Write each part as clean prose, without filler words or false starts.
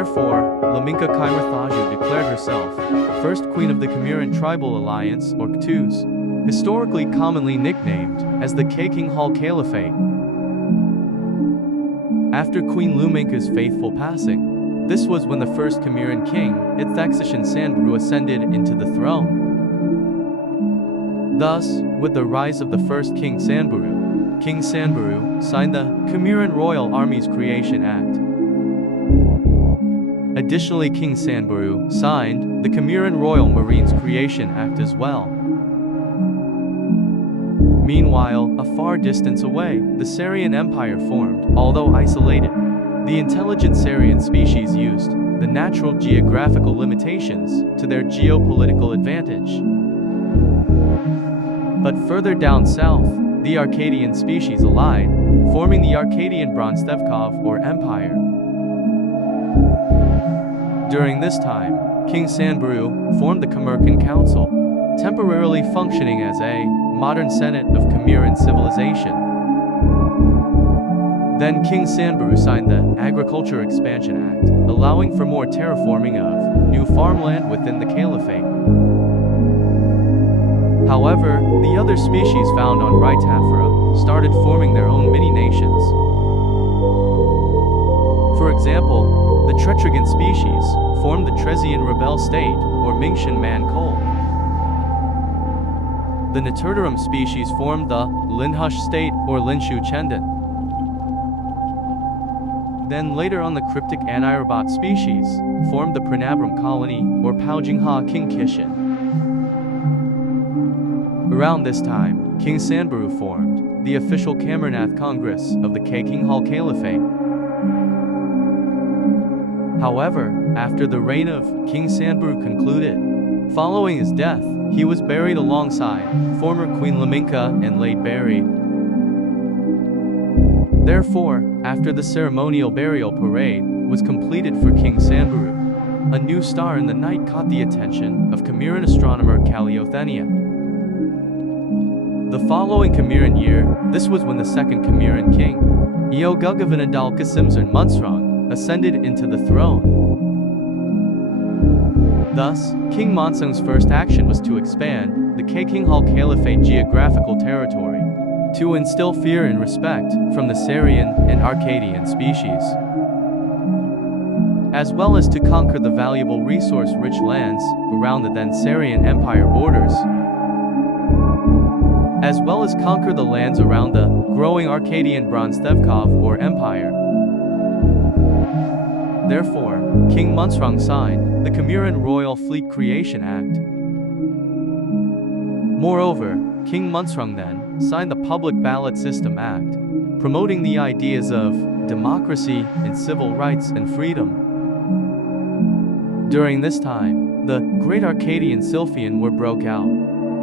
Therefore, Laminka Kaimerthaju declared herself first queen of the Kamiran Tribal Alliance, or KTUS, historically commonly nicknamed as the Kakinghal Caliphate. After Queen Luminka's faithful passing, this was when the first Kamiran king, Ithexishan Sanburu, ascended into the throne. Thus, with the rise of the first King Sanburu signed the Kamiran Royal Army's Creation Act. Additionally, King Sanburu signed the Kamiran Royal Marines Creation Act as well. Meanwhile, a far distance away, the Sarian Empire formed. Although isolated, the intelligent Sarian species used the natural geographical limitations to their geopolitical advantage. But further down south, the Arcadian species allied, forming the Arcadian Bronstevkov or Empire. During this time, King Sanburu formed the Kamirkan Council, temporarily functioning as a modern Senate of Kamiran civilization. Then King Sanburu signed the Agriculture Expansion Act, allowing for more terraforming of new farmland within the Caliphate. However, the other species found on Rhytafra started forming their own mini-nations. For example, the Tretrigan species formed the Trezian Rebel State, or Mingshan Man-Kol. The Naturtarum species formed the Linhush State, or Linshu Chendan. Then later on, the cryptic Anirabat species formed the Pranabram colony, or Paujingha King Kishan. Around this time, King Sanburu formed the official Kamarnath Congress of the Kakinghal Caliphate. However, after the reign of King Sanburu concluded, following his death, he was buried alongside former Queen Laminka and laid buried. Therefore, after the ceremonial burial parade was completed for King Sanburu, a new star in the night caught the attention of Kamiran astronomer Kaliothenia. The following Kamiran year, this was when the second Kamiran king, Eogugavin Kasimzern Munsrong, ascended into the throne. Thus, King Monsung's first action was to expand the Kakinghal Caliphate geographical territory, to instill fear and respect from the Sarian and Arcadian species, as well as to conquer the valuable resource-rich lands around the then Sarian Empire borders, as well as conquer the lands around the growing Arcadian Bronstevkov or Empire. Therefore, King Munsrong signed the Kamiran Royal Fleet Creation Act. Moreover, King Munsrong then signed the Public Ballot System Act, promoting the ideas of democracy and civil rights and freedom. During this time, the Great Arcadian Silphian War broke out,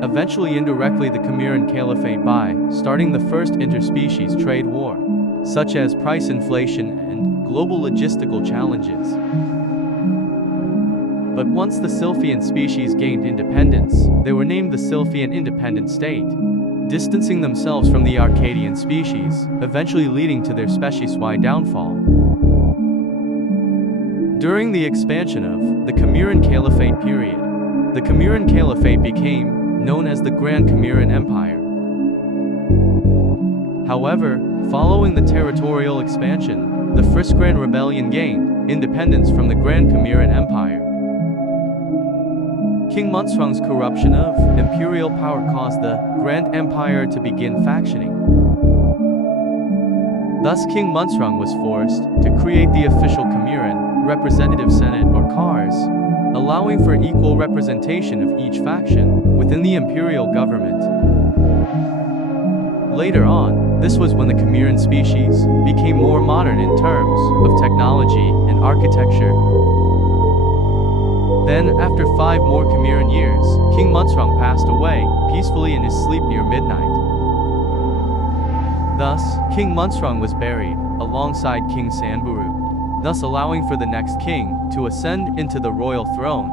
eventually indirectly the Kamiran Caliphate by starting the first interspecies trade war, such as price inflation and global logistical challenges. But once the Silphian species gained independence, they were named the Silphian Independent State, distancing themselves from the Arcadian species, eventually leading to their species-wide downfall. During the expansion of the Kamiran Caliphate period, the Kamiran Caliphate became known as the Grand Kamiran Empire. However, following the territorial expansion, the Friskran Rebellion gained independence from the Grand Kamiran Empire. King Munsrong's corruption of imperial power caused the Grand Empire to begin factioning. Thus, King Munsrong was forced to create the official Kamiran Representative Senate, or KARS, allowing for equal representation of each faction within the imperial government. Later on, this was when the Kamiran species became more modern in terms of technology and architecture. Then, after 5 more Kamiran years, King Munsrong passed away peacefully in his sleep near midnight. Thus, King Munsrong was buried alongside King Sanburu, thus allowing for the next king to ascend into the royal throne.